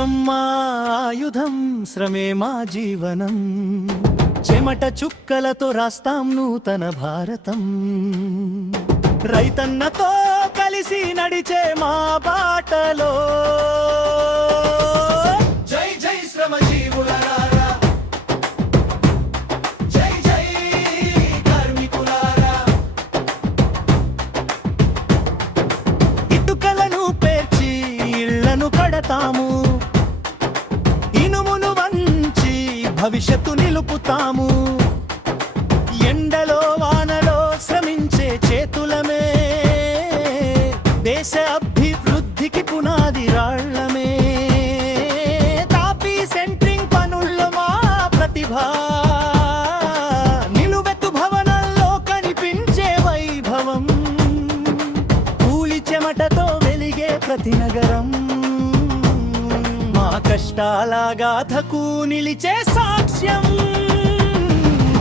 కష్టం మా ఆయుధం, శ్రమే మా జీవనం, చెమట చుక్కలతో రాస్తాం నూతన భారతం. రైతన్నతో కలిసి నడిచే మా బాటలో జై జై శ్రమజీవులారా, జై జై కార్మికులారా. ఇటుకలను పేర్చి ఇళ్లను కడతాము, ఇనుమును వంచి భవిష్యత్తు నిలుపుతాము. ఎండలో వానలో శ్రమించే చేతులమే దేశ అభివృద్ధికి పునాది రాళ్లమే. తాపీ సెంట్రింగ్ పనుల్లో మా ప్రతిభ, నిలువెత్తు భవనంలో కనిపించే వైభవం, కూలి చెమటతో వెలిగే ప్రతి నగరం, మా కష్టాల గాథకు నిలిచే సాక్ష్యం.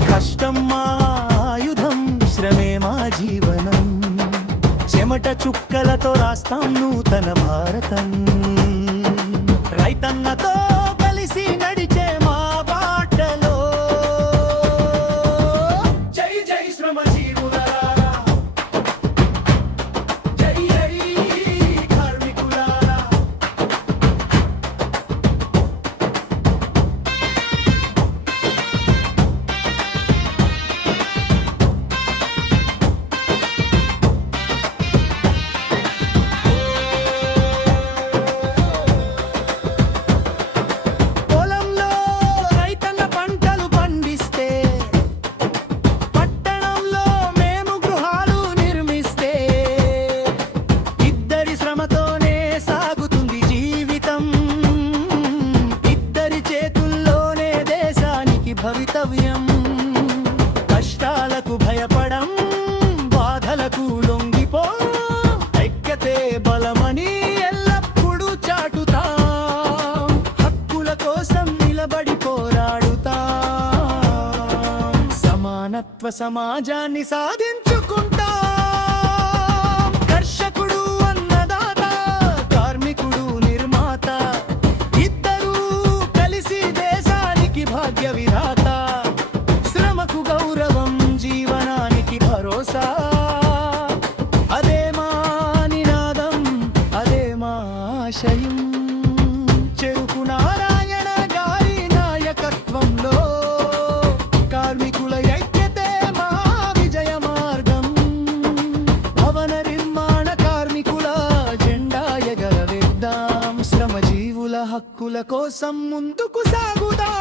కష్టం మా ఆయుధం, శ్రమే మా జీవనం, చెమట చుక్కలతో రాస్తాం నూతన భారతం. రైతన్నతో కలిసి నడిచే మా బాటలో జై జై శ్రమజీవులారా, జై జై కార్మికులారా. భవితవ్యం కష్టాలకు భయపడం, బాధలకు లొంగిపో, ఐక్యతే బలమని ఎల్లప్పుడూ చాటుతాం. హక్కుల కోసం నిలబడి పోరాడుతాం, సమానత్వ సమాజాన్ని సాధించుకుంటాం. కర్షకుడు అన్నదాత, కార్మికుడు నిర్మాత, ఇద్దరూ కలిసి దేశానికి భాగ్య విధాత. శ్రమకు గౌరవం, జీవనానికి భరోసా, అదే మా నినాదం, అదే మా ఆశయం. చెరుకు నారాయణ గారి నాయకత్వంలో కార్మికుల ఐక్యతే మా విజయ మార్గం. భవన నిర్మాణ కార్మికుల జెండా ఎగరవేద్దాం, శ్రమజీవుల హక్కుల కోసం ముందుకు సాగుదాం.